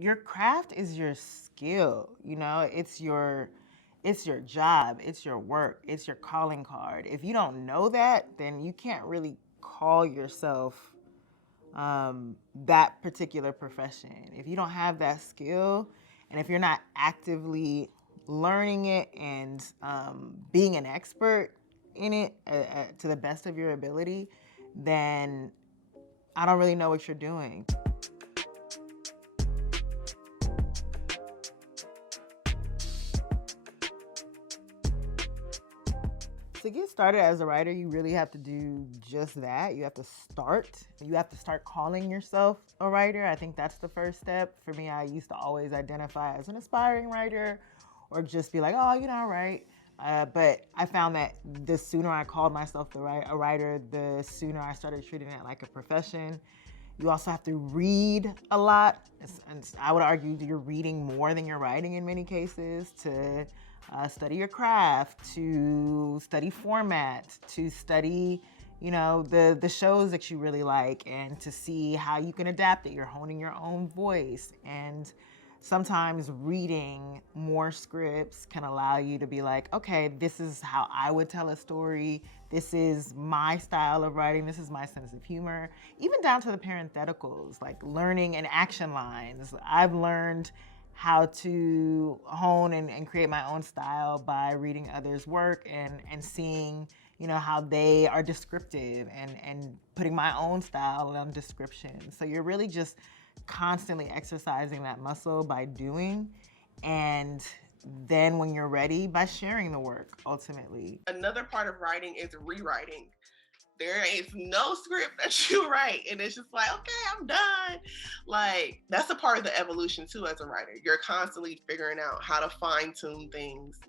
your craft is your skill, it's your job, it's your work, it's your calling card. If you don't know that, then you can't really call yourself that particular profession. If you don't have that skill, and if you're not actively learning it and being an expert in it to the best of your ability, then I don't really know what you're doing. To get started as a writer, you really have to do just that. You have to start. You have to start calling yourself a writer. I think that's the first step. For me, I used to always identify as an aspiring writer or just be like, oh, I write. But I found that the sooner I called myself a writer, the sooner I started treating it like a profession. You also have to read a lot. And I would argue that you're reading more than you're writing in many cases to study your craft, to study format, to study, the shows that you really like, and to see how you can adapt it. You're honing your own voice. And sometimes reading more scripts can allow you to be like, okay, this is how I would tell a story. This is my style of writing. This is my sense of humor. Even down to the parentheticals, like learning and action lines. I've learned how to hone and create my own style by reading others' work and seeing, how they are descriptive and putting my own style on description. So you're really just constantly exercising that muscle by doing, and then when you're ready, by sharing the work, ultimately. Another part of writing is rewriting. There is no script that you write, and it's just like, okay, I'm done. Like, that's a part of the evolution too as a writer. You're constantly figuring out how to fine-tune things,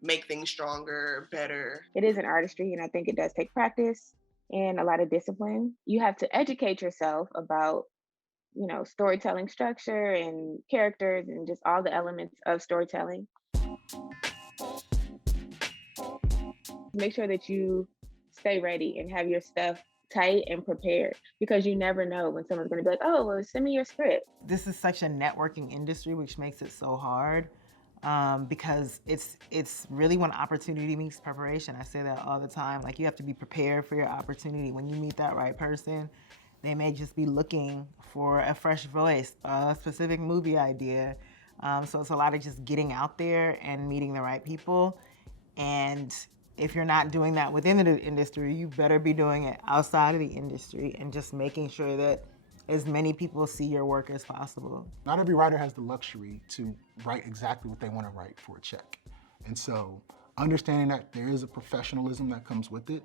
make things stronger, better. It is an artistry, and I think it does take practice and a lot of discipline. You have to educate yourself about, storytelling structure and characters and just all the elements of storytelling. Make sure that you stay ready and have your stuff tight and prepared, because you never know when someone's going to be like, oh, well, send me your script. This is such a networking industry, which makes it so hard. Because it's really when opportunity meets preparation. I say that all the time. Like, you have to be prepared for your opportunity. When you meet that right person, they may just be looking for a fresh voice, a specific movie idea. So it's a lot of just getting out there and meeting the right people. And if you're not doing that within the industry, you better be doing it outside of the industry and just making sure that as many people see your work as possible. Not every writer has the luxury to write exactly what they want to write for a check. And so understanding that there is a professionalism that comes with it,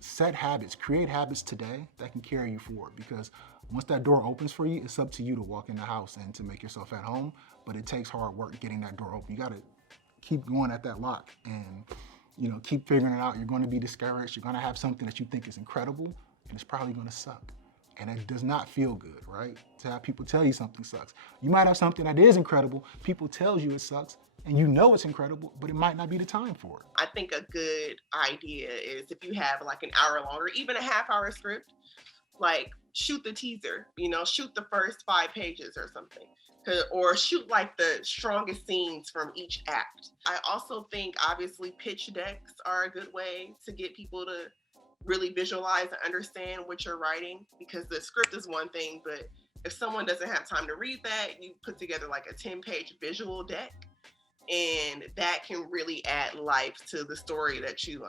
set habits, create habits today that can carry you forward, because once that door opens for you, it's up to you to walk in the house and to make yourself at home, but it takes hard work getting that door open. You gotta keep going at that lock and keep figuring it out. You're going to be discouraged. You're going to have something that you think is incredible, and it's probably going to suck. And it does not feel good, right? To have people tell you something sucks. You might have something that is incredible, people tell you it sucks, and you know it's incredible, but it might not be the time for it. I think a good idea is, if you have like an hour long or even a half-hour script, like shoot the teaser, shoot the first 5 pages or something. Or shoot like the strongest scenes from each act. I also think obviously pitch decks are a good way to get people to really visualize and understand what you're writing, because the script is one thing, but if someone doesn't have time to read that, you put together like a 10-page visual deck, and that can really add life to the story that you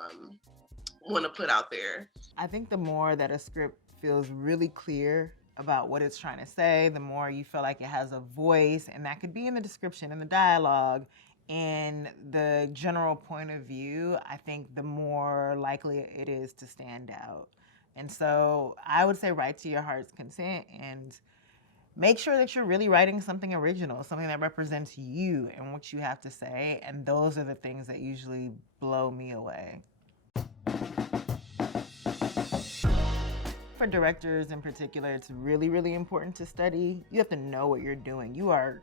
want to put out there. I think the more that a script feels really clear about what it's trying to say, the more you feel like it has a voice, and that could be in the description, in the dialogue, in the general point of view, I think the more likely it is to stand out. And so I would say write to your heart's content and make sure that you're really writing something original, something that represents you and what you have to say, and those are the things that usually blow me away. For directors in particular, it's really, really important to study. You have to know what you're doing. You are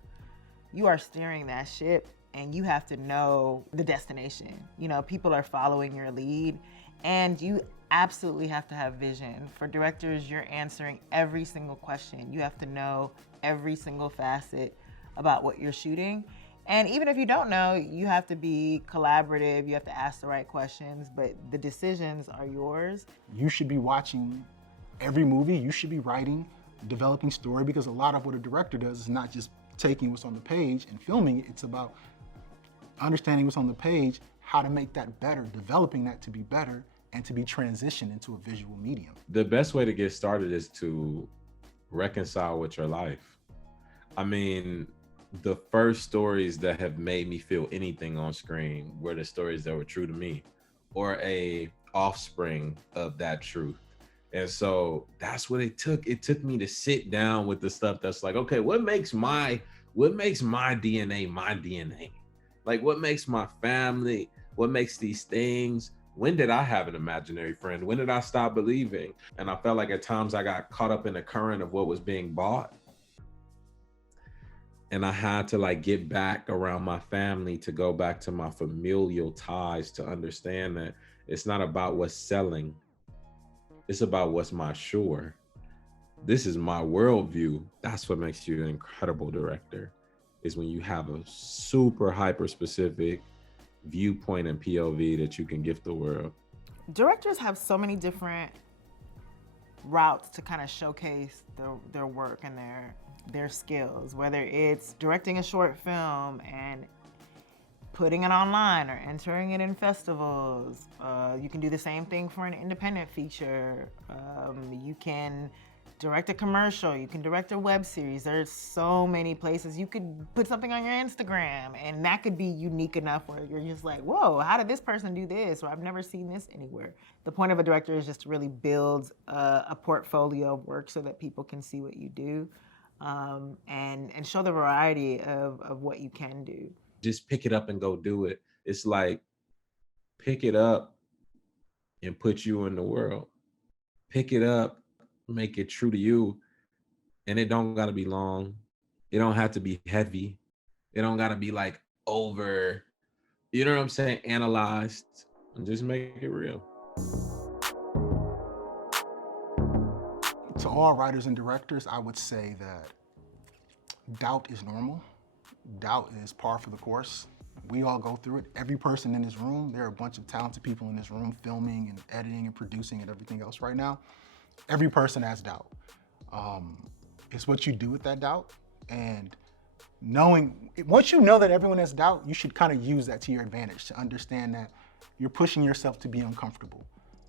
steering that ship, and you have to know the destination. People are following your lead, and you absolutely have to have vision. For directors, you're answering every single question. You have to know every single facet about what you're shooting. And even if you don't know, you have to be collaborative, you have to ask the right questions, but the decisions are yours. You should be watching every movie, you should be writing, developing story, because a lot of what a director does is not just taking what's on the page and filming it, it's about understanding what's on the page, how to make that better, developing that to be better, and to be transitioned into a visual medium. The best way to get started is to reconcile with your life. I mean, the first stories that have made me feel anything on screen were the stories that were true to me, or a offspring of that truth. And so that's what it took. It took me to sit down with the stuff that's like, okay, what makes my DNA my DNA? Like, what makes my family? What makes these things? When did I have an imaginary friend? When did I stop believing? And I felt like at times I got caught up in the current of what was being bought. And I had to like get back around my family, to go back to my familial ties, to understand that it's not about what's selling. It's about what's my sure. This is my worldview. That's what makes you an incredible director, is when you have a super hyper specific viewpoint and POV that you can give the world. Directors have so many different routes to kind of showcase their work and their skills, whether it's directing a short film and putting it online or entering it in festivals. You can do the same thing for an independent feature. You can direct a commercial, you can direct a web series. There's so many places. You could put something on your Instagram, and that could be unique enough where you're just like, whoa, how did this person do this? Or I've never seen this anywhere. The point of a director is just to really build a portfolio of work so that people can see what you do, and show the variety of what you can do. Just pick it up and go do it. It's like, pick it up and put you in the world. Pick it up, make it true to you. And it don't gotta be long. It don't have to be heavy. It don't gotta be like over, you know what I'm saying, analyzed. And just make it real. To all writers and directors, I would say that doubt is normal. Doubt is par for the course. We all go through it. Every person in this room, there are a bunch of talented people in this room filming and editing and producing and everything else right now. Every person has doubt. It's what you do with that doubt. And once you know that everyone has doubt, you should kind of use that to your advantage, to understand that you're pushing yourself to be uncomfortable.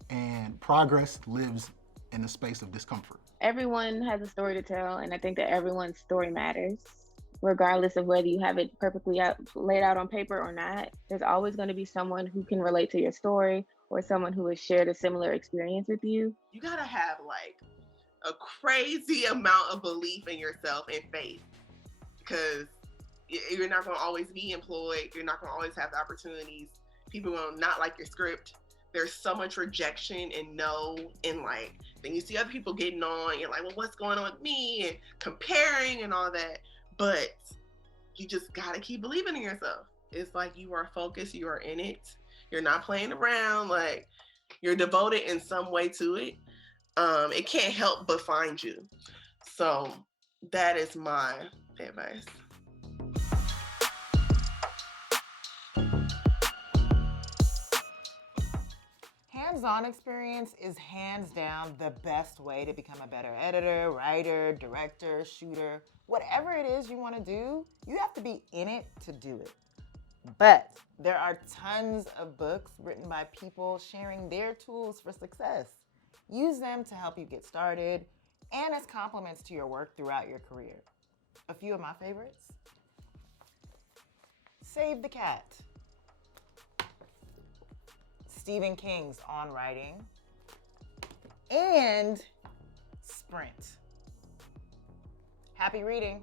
And progress lives in the space of discomfort. Everyone has a story to tell, and I think that everyone's story matters. Regardless of whether you have it perfectly laid out on paper or not, there's always going to be someone who can relate to your story, or someone who has shared a similar experience with you. You gotta have like a crazy amount of belief in yourself and faith, because you're not gonna always be employed. You're not gonna always have the opportunities. People will not like your script. There's so much rejection and no, and like, then you see other people getting on, you're like, well, what's going on with me? And comparing and all that. But you just gotta keep believing in yourself. It's like you are focused, you are in it. You're not playing around, like you're devoted in some way to it. It can't help but find you. So that is my advice. Hands-on experience is hands down the best way to become a better editor, writer, director, shooter. Whatever it is you want to do, you have to be in it to do it. But there are tons of books written by people sharing their tools for success. Use them to help you get started and as compliments to your work throughout your career. A few of my favorites: Save the Cat, Stephen King's On Writing, and Sprint. Happy reading.